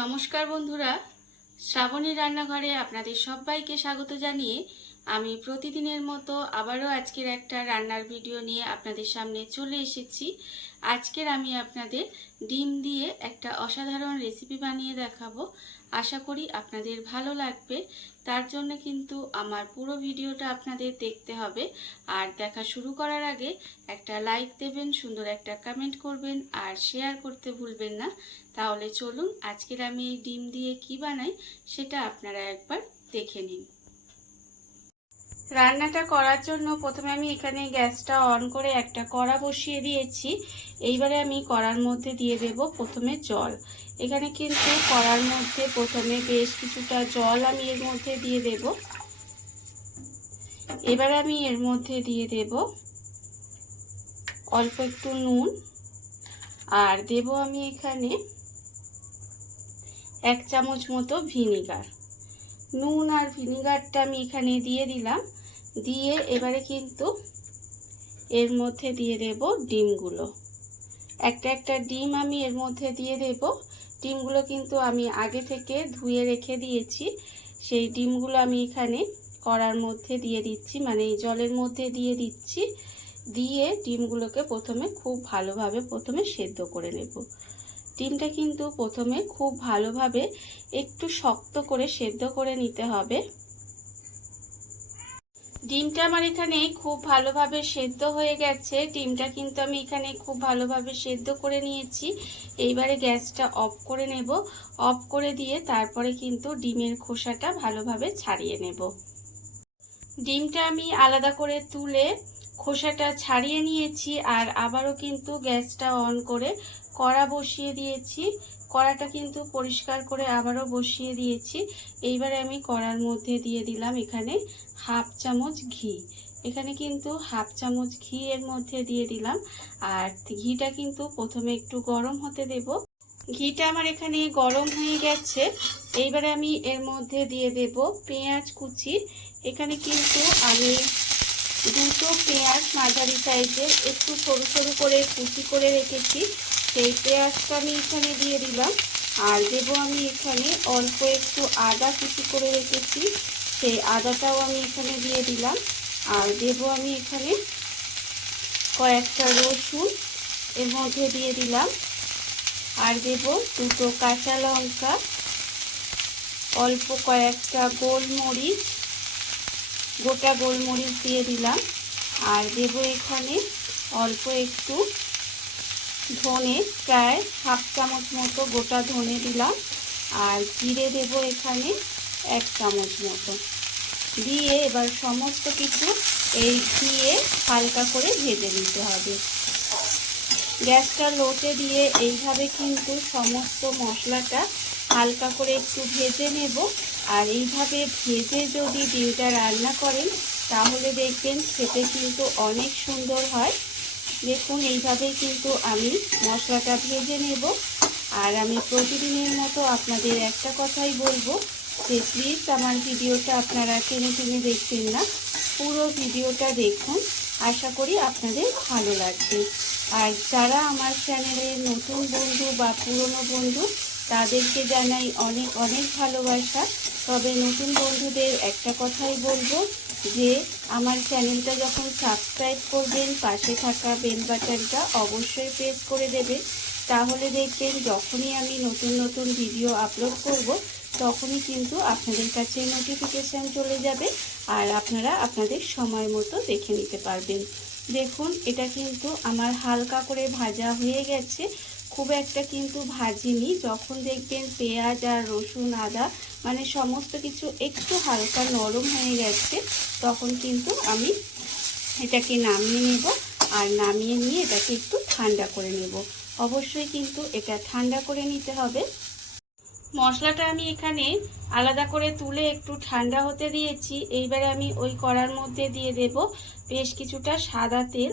নমস্কার বন্ধুরা, শ্রাবণী রান্নাঘরে আপনাদের সবাইকে স্বাগত জানিয়ে আমি প্রতিদিনের মতো আবারও আজকের একটা রান্নার ভিডিও নিয়ে আপনাদের সামনে চলে এসেছি। আজকের আমি আপনাদের ডিম দিয়ে একটা অসাধারণ রেসিপি বানিয়ে দেখাবো। আশা করি আপনাদের ভালো লাগবে। তার জন্য কিন্তু আমার পুরো ভিডিওটা আপনাদের দেখতে হবে। আর দেখা শুরু করার আগে একটা লাইক দেবেন, সুন্দর একটা কমেন্ট করবেন আর শেয়ার করতে ভুলবেন না। তাহলে চলুন আজকের আমি এই ডিম দিয়ে কি বানাই সেটা আপনারা একবার দেখে নিন। রান্নাটা করার জন্য প্রথমে আমি এখানে গ্যাসটা অন করে একটা কড়া বসিয়ে দিয়েছি। এইবারে আমি কড়ার মধ্যে দিয়ে দেব প্রথমে জল। এখানে কিন্তু কড়ার মধ্যে প্রথমে বেশ কিছুটা জল আমি এর মধ্যে দিয়ে দেব। এবারে আমি এর মধ্যে দিয়ে দেব অল্প একটু নুন, আর দেব আমি এখানে 1 চামচ মতো ভিনিগার। নুন আর ভিনিগারটা আমি এখানে দিয়ে দিলাম। দিয়ে এবারে কিন্তু এর মধ্যে দিয়ে দেব ডিমগুলো। একটা একটা ডিম আমি এর মধ্যে দিয়ে দেব। ডিমগুলো কিন্তু আমি আগে থেকে ধুয়ে রেখে দিয়েছি। সেই ডিমগুলো আমি এখানে কড়ার মধ্যে দিয়ে দিচ্ছি, মানে এই জলের মধ্যে দিয়ে দিচ্ছি। দিয়ে ডিমগুলোকে প্রথমে খুব ভালোভাবে সেদ্ধ করে নেব। ডিমটা কিন্তু প্রথমে খুব ভালোভাবে একটু শক্ত করে সেদ্ধ করে নিতে হবে। ডিমটা আমার এখানে খুব ভালোভাবে সেদ্ধ হয়ে গেছে। ডিমটা কিন্তু আমি এখানে খুব ভালোভাবে সেদ্ধ করে নিয়েছি। এইবারে গ্যাসটা অফ করে নেব। অফ করে দিয়ে তারপরে কিন্তু ডিমের খোসাটা ভালোভাবে ছাড়িয়ে নেব। ডিমটা আমি আলাদা করে তুলে খোসাটা ছাড়িয়ে নিয়েছি। আর আবারও কিন্তু গ্যাসটা অন করে কড়া বসিয়ে দিয়েছি। কড়াটা কিন্তু পরিষ্কার করে আবারও বসিয়ে দিয়েছি। এইবারে আমি কড়ার মধ্যে দিয়ে দিলাম এখানে 1/2 চামচ ঘি। এখানে কিন্তু 1/2 চামচ ঘি এর মধ্যে দিয়ে দিলাম। আর ঘিটা কিন্তু প্রথমে একটু গরম হতে দেব। ঘিটা আমার এখানে গরম হয়ে গেছে। এইবারে আমি এর মধ্যে দিয়ে দেব পেঁয়াজ কুচি। এখানে কিন্তু আমি দুটো পেঁয়াজ মাঝারি সাইজের একটু সরু সরু করে কুচি করে রেখেছি, সেই পেঁয়াজটা আমি এখানে দিয়ে দিলাম। আর দেবো আমি এখানে অল্প একটু আদা কুচি করে রেখেছি, সেই আদাটাও আমি এখানে দিয়ে দিলাম। আর দেবো আমি এখানে কয়েকটা রসুন এর মধ্যে দিয়ে দিলাম। আর দেবো দুটো কাঁচা লঙ্কা, অল্প কয়েকটা গোলমরিচ, গোটা গোলমরিচ দিয়ে দিলাম। আর দেব এখানে অল্প একটু ধনে, প্রায় 1/2 চামচ মতো গোটা ধনে দিলাম। আর জিরে দেব এখানে 1 চামচ মতো। দিয়ে এবার সমস্ত কিছু এই ঘিয়ে হালকা করে ভেজে নিতে হবে। গ্যাসটা লোতে দিয়ে এইভাবে কিন্তু সমস্ত মশলাটা হালকা করে একটু ভেজে নেব। আর এইভাবে ভেজে যদি ডিমটা রান্না করেন তাহলে দেখবেন খেতে কিন্তু অনেক সুন্দর হয়। দেখুন এইভাবেই কিন্তু আমি মশলাটা ভেজে নেব। আর আমি প্রতিদিনের মতো আপনাদের একটা কথাই বলবো যে প্লিজ আমার ভিডিওটা আপনারা টেনে টেনে দেখবেন না, পুরো ভিডিওটা দেখুন। আশা করি আপনাদের ভালো লাগবে। আর যারা আমার চ্যানেলের নতুন বন্ধু বা পুরনো বন্ধু তাদেরকে জানাই অনেক অনেক ভালোবাসা। তবে নতুন বন্ধুদের একটা কথাই বলবো যে আমার চ্যানেলটা যখন সাবস্ক্রাইব করবেন পাশে থাকা বেল বাটনটা অবশ্যই প্রেস করে দেবেন। তাহলে দেখবেন যখনই আমি নতুন নতুন ভিডিও আপলোড করব তখনই কিন্তু আপনাদের কাছে নোটিফিকেশান চলে যাবে আর আপনারা আপনাদের সময় মতো দেখে নিতে পারবেন। দেখুন এটা কিন্তু আমার হালকা করে ভাজা হয়ে গেছে, খুব একটা কিন্তু ভাজিনি। যখন দেখবেন পেঁয়াজ আর রসুন আদা মানে সমস্ত কিছু একটু হালকা নরম হয়ে গেছে তখন কিন্তু আমি এটাকে নামিয়ে নেব। আর নামিয়ে নিয়ে এটাকে একটু ঠান্ডা করে নেব। অবশ্যই কিন্তু এটা ঠান্ডা করে নিতে হবে। মশলাটা আমি এখানে আলাদা করে তুলে একটু ঠান্ডা হতে দিয়েছি। এইবারে আমি ওই কড়ার মধ্যে দিয়ে দেব বেশ কিছুটা সাদা তেল।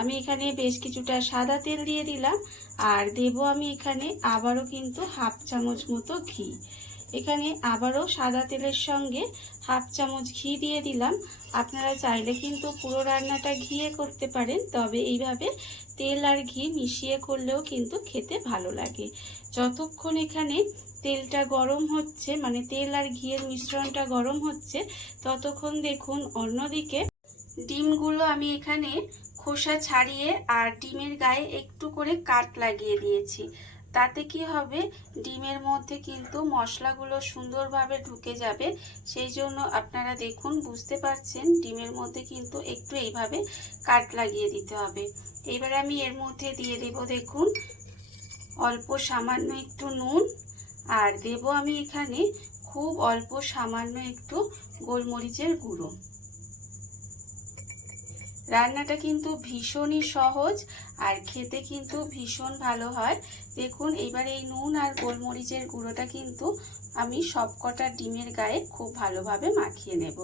আমি এখানে বেশ কিছুটা সাদা তেল দিয়ে দিলাম। আর দেব আমি এখানে আবারও কিন্তু 1/2 চামচ মতো ঘি। এখানে আবারও সাদা তেলের সঙ্গে হাফ চামচ ঘি দিয়ে দিলাম। আপনারা চাইলে কিন্তু পুরো রান্নাটা ঘিয়ে করতে পারেন, তবে এইভাবে তেল আর ঘি মিশিয়ে করলেও কিন্তু খেতে ভালো লাগে। যতক্ষণ এখানে তেলটা গরম হচ্ছে, মানে তেল আর ঘিয়ের মিশ্রণটা গরম হচ্ছে, ততক্ষণ দেখুন অন্যদিকে ডিমগুলো আমি এখানে খোসা ছাড়িয়ে আর ডিমের গায়ে একটু করে কাট লাগিয়ে দিয়েছি। তাতে কি হবে, ডিমের মধ্যে কিন্তু মশলাগুলো সুন্দরভাবে ঢুকে যাবে। সেই জন্য আপনারা দেখুন, বুঝতে পারছেন ডিমের মধ্যে কিন্তু একটু এইভাবে কাট লাগিয়ে দিতে হবে। এবারে আমি এর মধ্যে দিয়ে দেব দেখুন অল্প সামান্য একটু নুন, আর দেব আমি এখানে খুব অল্প সামান্য একটু গোলমরিচের গুঁড়ো। রান্নাটা কিন্তু ভীষণই সহজ আর খেতে কিন্তু ভীষণ ভালো হয়। দেখুন এবার এই নুন আর গোলমরিচের গুঁড়োটা কিন্তু আমি সবকটা ডিমের গায়ে খুব ভালোভাবে মাখিয়ে নেব।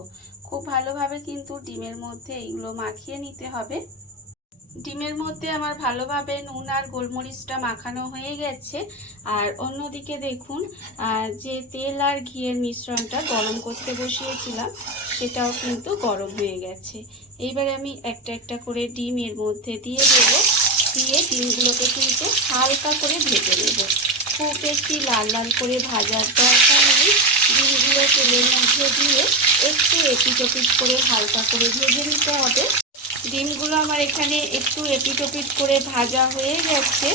খুব ভালোভাবে কিন্তু ডিমের মধ্যে এইগুলো মাখিয়ে নিতে হবে। ডিমের মধ্যে আমার ভালোভাবে নুন আর গোলমরিচটা মাখানো হয়ে গেছে। আর অন্যদিকে দেখুন যে তেল আর ঘিয়ের মিশ্রণটা গরম করতে বসিয়েছিলাম, সেটাও কিন্তু গরম হয়ে গেছে। এইবারে আমি একটা একটা করে ডিম এর মধ্যে দিয়ে দেবো। দিয়ে ডিমগুলোকে কিন্তু হালকা করে ভেজে নেব। খুব বেশি লাল লাল করে ভাজার দরকার নেই। ডিমগুলো তেলের মধ্যে দিয়ে একটু এপিট ওপিট করে হালকা করে ভেজে নিতে হবে। ডিমগুলো আমার এখানে একটু এপিট ওপিট করে ভাজা হয়ে গেছে।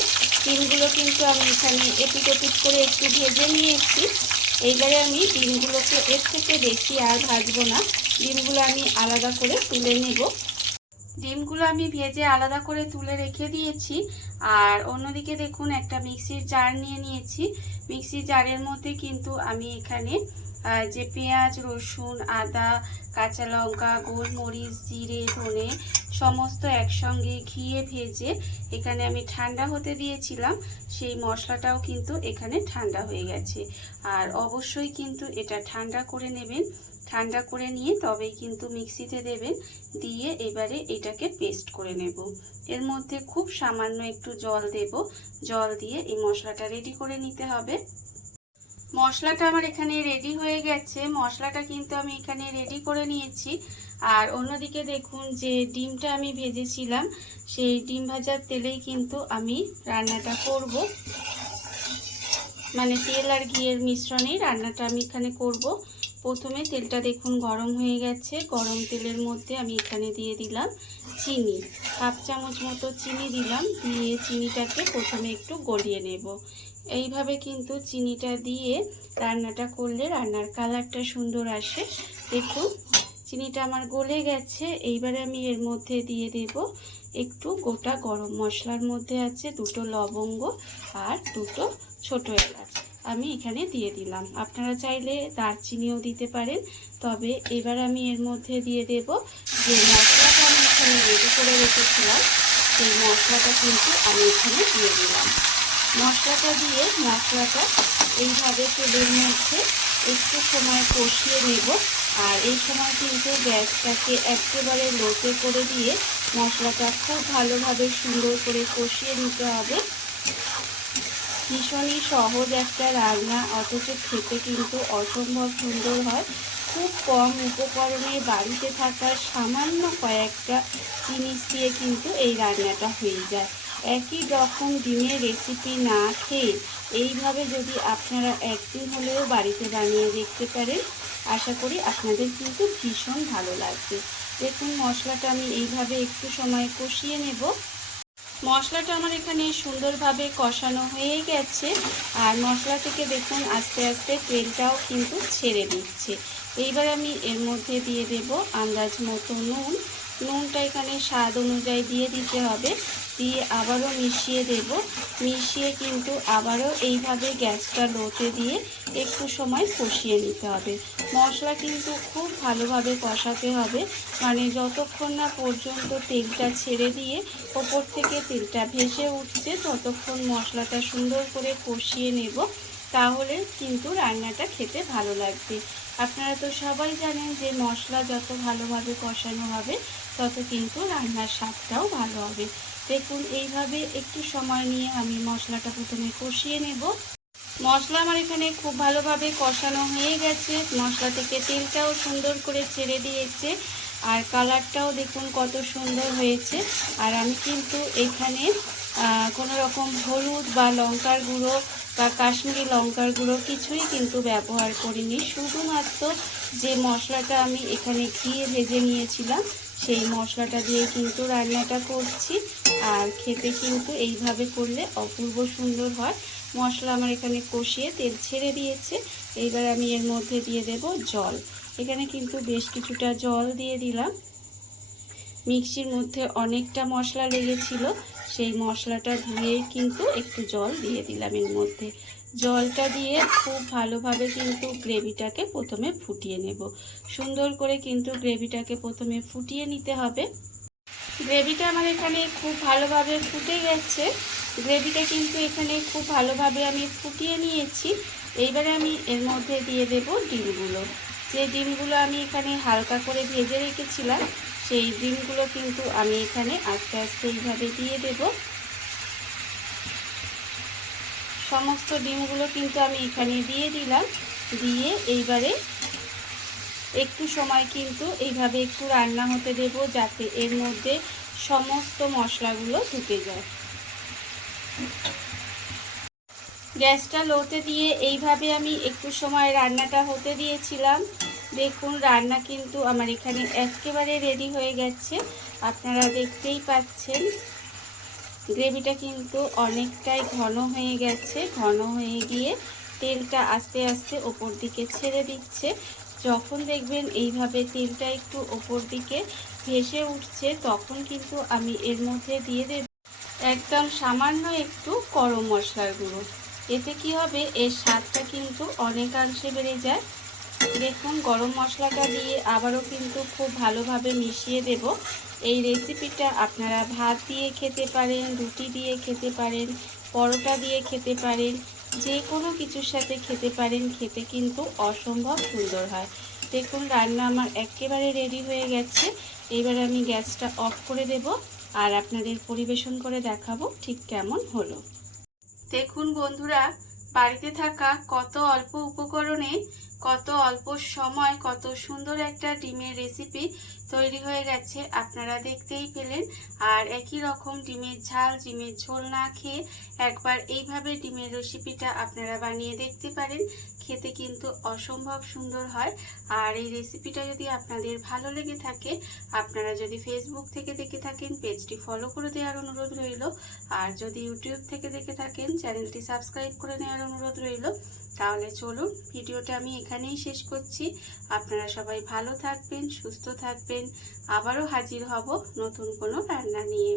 ডিমগুলো কিন্তু আমি এখানে এপিট ওপিট করে একটু ভেজে নিয়েছি। এইবারে আমি ডিমগুলোকে এর থেকে বেশি আর ভাজবো না, ডিমগুলো আমি আলাদা করে তুলে নেব। ডিমগুলো আমি ভেজে আলাদা করে তুলে রেখে দিয়েছি। আর অন্যদিকে দেখুন একটা মিক্সির জার নিয়ে নিয়েছি। মিক্সির জারের মধ্যে কিন্তু আমি এখানে যে পেঁয়াজ, রসুন, আদা, কাঁচা লঙ্কা, গোলমরিচ, জিরে, ধনে সমস্ত একসঙ্গে ঘিয়ে ভেজে এখানে আমি ঠান্ডা হতে দিয়েছিলাম, সেই মশলাটাও কিন্তু এখানে ঠান্ডা হয়ে গেছে। আর অবশ্যই কিন্তু এটা ঠান্ডা করে নেবেন। ঠান্ডা করে নিয়ে তবেই কিন্তু মিক্সিতে দেবেন। দিয়ে এবারে এটাকে পেস্ট করে নেব। এর মধ্যে খুব সামান্য একটু জল দেব। জল দিয়ে এই মশলাটা রেডি করে নিতে হবে। মশলাটা আমার এখানে রেডি হয়ে গেছে। মশলাটা কিন্তু আমি এখানে রেডি করে নিয়েছি। আর অন্যদিকে দেখুন যে ডিমটা আমি ভেজেছিলাম, সেই ডিম ভাজার তেলেই কিন্তু আমি রান্নাটা করব। মানে তেল আর ঘিয়ের মিশ্রণেই রান্নাটা আমি এখানে করব। প্রথমে তেলটা দেখুন গরম হয়ে গেছে। গরম তেলের মধ্যে আমি এখানে দিয়ে দিলাম চিনি। হাফ চামচ মতো চিনি দিলাম। দিয়ে চিনিটাকে প্রথমে একটু গলিয়ে নেব। এইভাবে কিন্তু চিনিটা দিয়ে রান্নাটা করলে রান্নার কালারটা সুন্দর আসে। দেখুন চিনিটা আমার গলে গেছে। এইবারে আমি এর মধ্যে দিয়ে দেব একটু গোটা গরম মশলার মধ্যে আছে দুটো লবঙ্গ আর দুটো ছোট এলাচ, আমি এখানে দিয়ে দিলাম। আপনারা চাইলে দারচিনিও দিতে পারেন। তবে এবার আমি এর মধ্যে দিয়ে দেব যে মশলাটা আমি এখানে রেডি করে রেখেছিলাম, সেই মশলাটা কিন্তু আমি এখানে দিয়ে দিলাম। মশলাটা দিয়ে মশলাটা এইভাবে তেলের মধ্যে একটু সময় কষিয়ে নেব। আর এই সময় কিন্তু গ্যাসটাকে একেবারে লোতে করে দিয়ে মশলাটা খুব ভালোভাবে সুন্দর করে কষিয়ে নিতে হবে। ভীষণই সহজ একটা রান্না, অথচ খেতে কিন্তু অসম্ভব সুন্দর হয়। খুব কম উপকরণে বাড়িতে থাকা সামান্য কয়েকটা জিনিস দিয়ে কিন্তু এই রান্নাটা হয়ে যায়। একই রকম ডিমের রেসিপি না খেয়ে এইভাবে যদি আপনারা একদিন হলেও বাড়িতে বানিয়ে দেখতে পারেন, আশা করি আপনাদের কিন্তু ভীষণ ভালো লাগবে। দেখুন মশলাটা আমি এইভাবে একটু সময় কষিয়ে নেব। মশলাটা আমার এখানে সুন্দরভাবে কষানো হয়ে গেছে। আর মশলা থেকে দেখুন আস্তে আস্তে তেলটাও কিন্তু ছেড়ে দিচ্ছে। এইবার আমি এর মধ্যে দিয়ে দেব আন্দাজ মতো নুন। নুনটা এখানে স্বাদ অনুযায়ী দিয়ে দিতে হবে। দিয়ে আবারও মিশিয়ে দেব। মিশিয়ে কিন্তু আবারও এইভাবে গ্যাসটা লোতে দিয়ে একটু সময় কষিয়ে নিতে হবে। মশলা কিন্তু খুব ভালোভাবে কষাতে হবে, মানে যতক্ষণ না পর্যন্ত তেলটা ছেড়ে দিয়ে ওপর থেকে তেলটা ভেসে উঠছে ততক্ষণ মশলাটা সুন্দর করে কষিয়ে নেব। তাহলে কিন্তু রান্নাটা খেতে ভালো লাগবে। আপনারা তো সবাই জানেন যে মশলা যত ভালোভাবে কষানো হবে তত কিন্তু রান্নার স্বাদটাও ভালো হবে। দেখুন এইভাবে একটু সময় নিয়ে আমি মশলাটা প্রথমে কষিয়ে নেব। মশলা আমার এখানে খুব ভালোভাবে কষানো হয়ে গেছে, মশলা থেকে তেলটাও সুন্দর করে ছেড়ে দিয়েছে আর কালারটাও দেখুন কত সুন্দর হয়েছে। আর আমি কিন্তু এখানে কোনো রকম হলুদ বা লঙ্কার গুঁড়ো বা কাশ্মীরি লঙ্কার গুঁড়ো কিছুই কিন্তু ব্যবহার করিনি। শুধুমাত্র যে মশলাটা আমি এখানে ঘিয়ে ভেজে নিয়েছিলাম সেই মশলাটা দিয়ে কিন্তু রান্নাটা করছি। আর খেতে কিন্তু এইভাবে করলে অপূর্ব সুন্দর হয়। মশলা আমার এখানে কষিয়ে তেল ছেড়ে দিয়েছে। এইবার আমি এর মধ্যে দিয়ে দেব জল। এখানে কিন্তু বেশ কিছুটা জল দিয়ে দিলাম। মিক্সির মধ্যে অনেকটা মশলা লেগেছিল, সেই মশলাটা ধুয়ে কিন্তু একটু জল দিয়ে দিলাম এর মধ্যে। জলটা দিয়ে খুব ভালোভাবে কিন্তু গ্রেভিটাকে প্রথমে ফুটিয়ে নেব। সুন্দর করে কিন্তু গ্রেভিটাকে প্রথমে ফুটিয়ে নিতে হবে। গ্রেভিটা আমার এখানে খুব ভালোভাবে ফুটে গেছে। গ্রেভিটা কিন্তু এখানে খুব ভালোভাবে আমি ফুটিয়ে নিয়েছি। এইবারে আমি এর মধ্যে দিয়ে দেব ডিমগুলো। যে ডিমগুলো আমি এখানে হালকা করে ভেজে রেখেছিলাম সেই ডিমগুলো কিন্তু আমি এখানে আস্তে আস্তে এইভাবে দিয়ে দেব। সমস্ত ডিমগুলো কিন্তু আমি এখানে দিয়ে দিলাম। দিয়ে এইবারে একটু সময় কিন্তু এইভাবে একটু রান্না হতে দেব, যাতে এর মধ্যে সমস্ত মশলাগুলো ঢুকে যায়। গ্যাসটা লোতে দিয়ে এইভাবে আমি একটু সময় রান্নাটা হতে দিয়েছিলাম। দেখুন রান্না কিন্তু আমার এখানে একেবারে রেডি হয়ে গেছে, আপনারা দেখতেই পাচ্ছেন। গ্রেভিটা কিন্তু অনেকটাই ঘন হয়ে গেছে। ঘন হয়ে গিয়ে তেলটা আস্তে আস্তে ওপর দিকে ছেড়ে দিচ্ছে। যখন দেখবেন এইভাবে তেলটা একটু ওপর দিকে ভেসে উঠছে তখন কিন্তু আমি এর মধ্যে দিয়ে দেব একদম সামান্য একটু গরম মশলার গুঁড়ো। এতে কি হবে, এর স্বাদটা কিন্তু অনেকাংশে বেড়ে যায়। দেখুন গরম মশলাটা দিয়ে আবারও কিন্তু খুব ভালোভাবে মিশিয়ে দেব। এই রেসিপিটা আপনারা ভাত দিয়ে খেতে পারেন, রুটি দিয়ে খেতে পারেন, পরোটা দিয়ে খেতে পারেন, যে কোনো কিছুর সাথে খেতে পারেন। খেতে কিন্তু অসম্ভব সুন্দর হয়। দেখুন রান্না আমার একেবারে রেডি হয়ে গেছে। এবার আমি গ্যাসটা অফ করে দেব আর আপনাদের পরিবেশন করে দেখাবো ঠিক কেমন হলো। দেখুন বন্ধুরা, বাড়িতে থাকা কত অল্প উপকরণে কত অল্প সময় কত সুন্দর একটা ডিমের রেসিপি তৈরি হয়ে গেছে, আপনারা দেখতেই পেলেন। আর একই রকম ডিমের ঝাল, ডিমের ঝোল না খেয়ে একবার এইভাবে ডিমের রেসিপিটা আপনারা বানিয়ে দেখতে পারেন। খেতে কিন্তু অসম্ভব সুন্দর হয়। আর এই রেসিপিটা যদি আপনাদের ভালো লেগে থাকে, আপনারা যদি ফেসবুক থেকে দেখে থাকেন পেজটি ফলো করে দেওয়ার অনুরোধ রইল। আর যদি ইউটিউব থেকে দেখে থাকেন চ্যানেলটি সাবস্ক্রাইব করে নেওয়ার অনুরোধ রইল। তাহলে চলুন ভিডিওটা আমি এখানেই শেষ করছি। আপনারা সবাই ভালো থাকবেন, সুস্থ থাকবেন। আবারও হাজির হব নতুন কোনো রান্না নিয়ে।